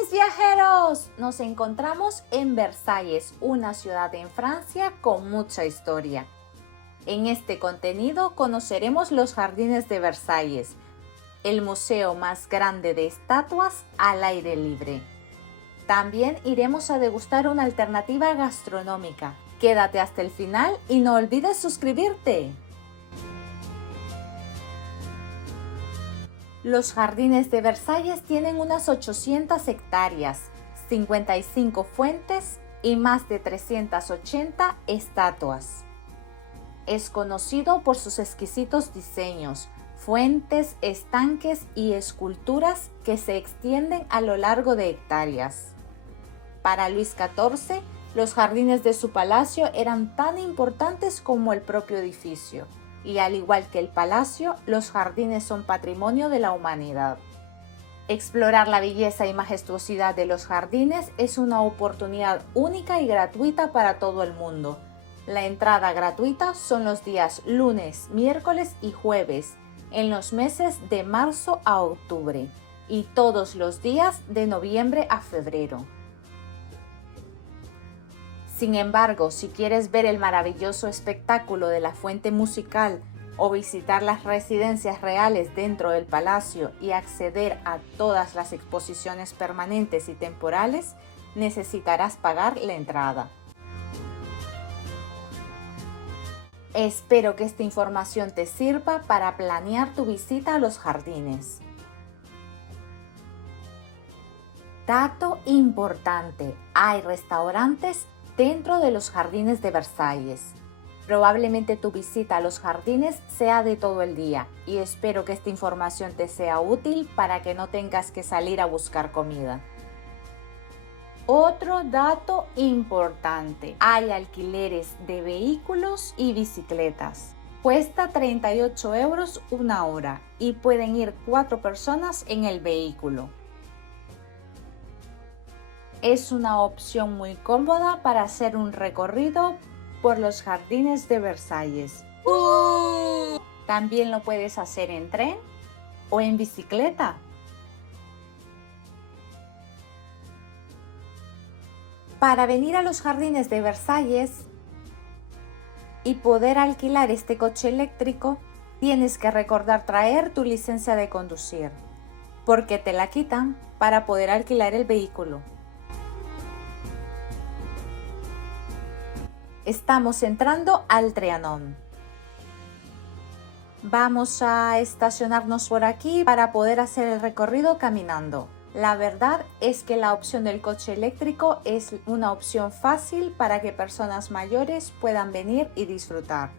mis viajeros! Nos encontramos en Versalles, una ciudad en Francia con mucha historia. En este contenido conoceremos los jardines de Versalles, el museo más grande de estatuas al aire libre. También iremos a degustar una alternativa gastronómica. Quédate hasta el final y no olvides suscribirte. Los jardines de Versalles tienen unas 800 hectáreas, 55 fuentes y más de 380 estatuas. Es conocido por sus exquisitos diseños, fuentes, estanques y esculturas que se extienden a lo largo de hectáreas. Para Luis XIV, los jardines de su palacio eran tan importantes como el propio edificio. Y al igual que el palacio, los jardines son patrimonio de la humanidad. Explorar la belleza y majestuosidad de los jardines es una oportunidad única y gratuita para todo el mundo. La entrada gratuita son los días lunes, miércoles y jueves, en los meses de marzo a octubre, y todos los días de noviembre a febrero. Sin embargo, si quieres ver el maravilloso espectáculo de la fuente musical o visitar las residencias reales dentro del palacio y acceder a todas las exposiciones permanentes y temporales, necesitarás pagar la entrada. Espero que esta información te sirva para planear tu visita a los jardines. Dato importante: hay restaurantes dentro de los jardines de Versalles. Probablemente tu visita a los jardines sea de todo el día y espero que esta información te sea útil para que no tengas que salir a buscar comida. Otro dato importante: hay alquileres de vehículos y bicicletas. Cuesta 38 € una hora y pueden ir 4 personas en el vehículo. Es una opción muy cómoda para hacer un recorrido por los jardines de Versalles. También lo puedes hacer en tren o en bicicleta. Para venir a los jardines de Versalles y poder alquilar este coche eléctrico, tienes que recordar traer tu licencia de conducir, porque te la quitan para poder alquilar el vehículo. Estamos entrando al Trianon. Vamos a estacionarnos por aquí para poder hacer el recorrido caminando. La verdad es que la opción del coche eléctrico es una opción fácil para que personas mayores puedan venir y disfrutar.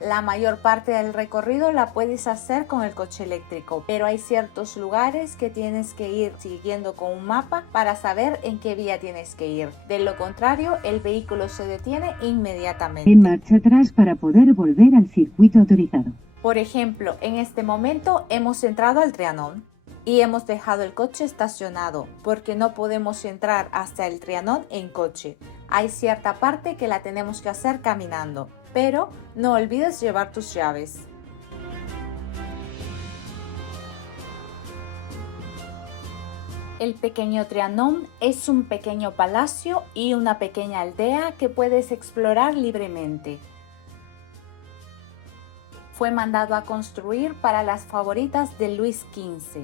La mayor parte del recorrido la puedes hacer con el coche eléctrico, pero hay ciertos lugares que tienes que ir siguiendo con un mapa para saber en qué vía tienes que ir. De lo contrario, el vehículo se detiene inmediatamente. En marcha atrás para poder volver al circuito autorizado. Por ejemplo, en este momento hemos entrado al Trianon y hemos dejado el coche estacionado porque no podemos entrar hasta el Trianon en coche. Hay cierta parte que la tenemos que hacer caminando, pero no olvides llevar tus llaves. El pequeño Trianon es un pequeño palacio y una pequeña aldea que puedes explorar libremente. Fue mandado a construir para las favoritas de Luis XV.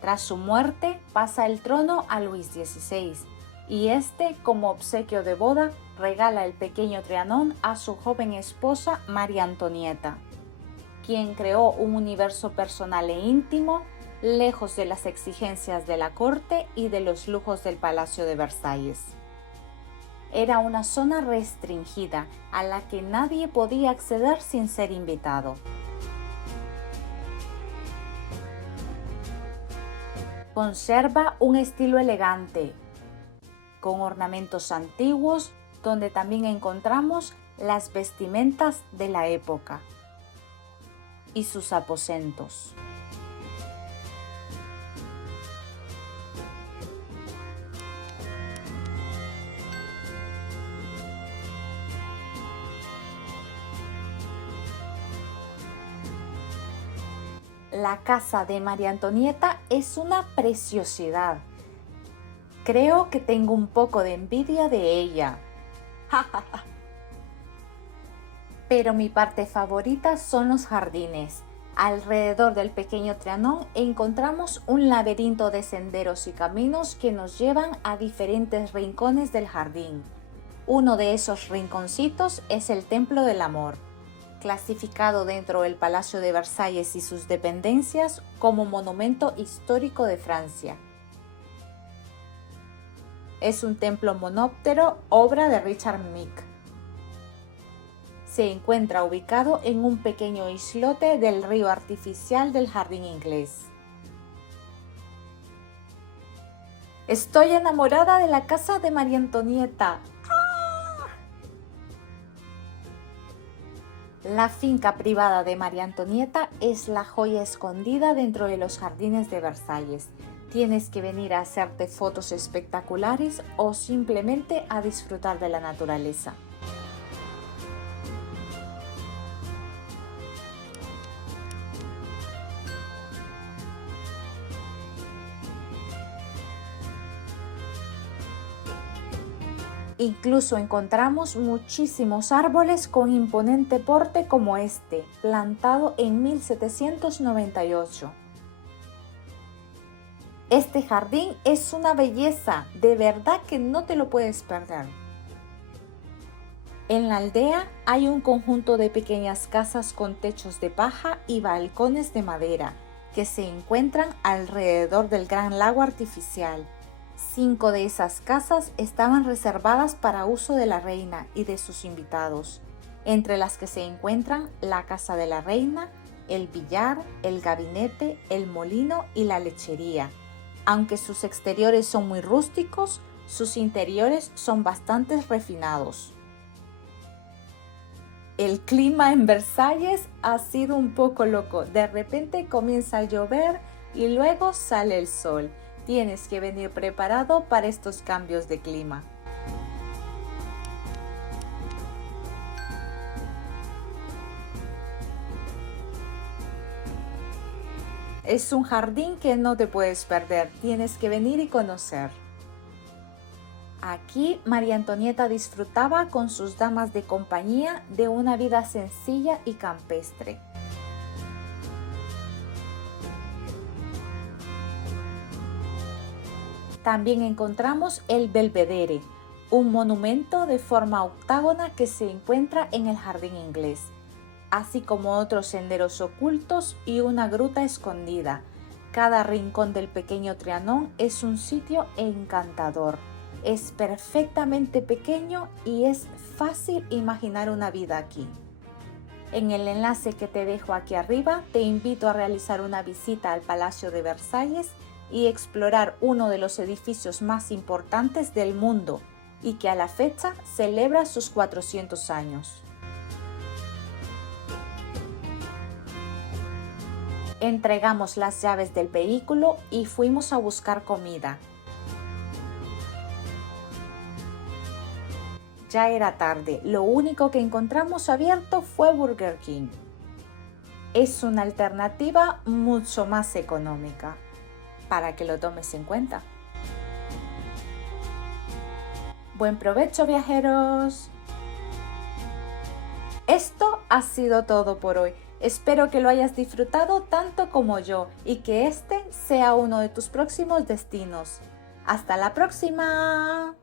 Tras su muerte, pasa el trono a Luis XVI, y este, como obsequio de boda, regala el pequeño Trianon a su joven esposa María Antonieta, quien creó un universo personal e íntimo, lejos de las exigencias de la corte y de los lujos del Palacio de Versalles. Era una zona restringida a la que nadie podía acceder sin ser invitado. Conserva un estilo elegante, con ornamentos antiguos, donde también encontramos las vestimentas de la época y sus aposentos. La casa de María Antonieta es una preciosidad. Creo que tengo un poco de envidia de ella. Pero mi parte favorita son los jardines. Alrededor del pequeño Trianon encontramos un laberinto de senderos y caminos que nos llevan a diferentes rincones del jardín. Uno de esos rinconcitos es el Templo del Amor, clasificado dentro del Palacio de Versalles y sus dependencias como monumento histórico de Francia. Es un templo monóptero, obra de Richard Mick. Se encuentra ubicado en un pequeño islote del río artificial del Jardín Inglés. Estoy enamorada de la casa de María Antonieta. La finca privada de María Antonieta es la joya escondida dentro de los jardines de Versalles. Tienes que venir a hacerte fotos espectaculares o simplemente a disfrutar de la naturaleza. Incluso encontramos muchísimos árboles con imponente porte como este, plantado en 1798. Este jardín es una belleza, de verdad que no te lo puedes perder. En la aldea hay un conjunto de pequeñas casas con techos de paja y balcones de madera que se encuentran alrededor del gran lago artificial. 5 de esas casas estaban reservadas para uso de la reina y de sus invitados, entre las que se encuentran la casa de la reina, el billar, el gabinete, el molino y la lechería. Aunque sus exteriores son muy rústicos, sus interiores son bastante refinados. El clima en Versalles ha sido un poco loco. De repente comienza a llover y luego sale el sol. Tienes que venir preparado para estos cambios de clima. Es un jardín que no te puedes perder. Tienes que venir y conocer. Aquí María Antonieta disfrutaba con sus damas de compañía de una vida sencilla y campestre. También encontramos el Belvedere, un monumento de forma octágona que se encuentra en el Jardín Inglés, así como otros senderos ocultos y una gruta escondida. Cada rincón del pequeño Trianon es un sitio encantador. Es perfectamente pequeño y es fácil imaginar una vida aquí. En el enlace que te dejo aquí arriba, te invito a realizar una visita al Palacio de Versalles y explorar uno de los edificios más importantes del mundo y que a la fecha celebra sus 400 años. Entregamos las llaves del vehículo y fuimos a buscar comida. Ya era tarde, lo único que encontramos abierto fue Burger King. Es una alternativa mucho más económica, para que lo tomes en cuenta. ¡Buen provecho, viajeros! Esto ha sido todo por hoy. Espero que lo hayas disfrutado tanto como yo y que este sea uno de tus próximos destinos. ¡Hasta la próxima!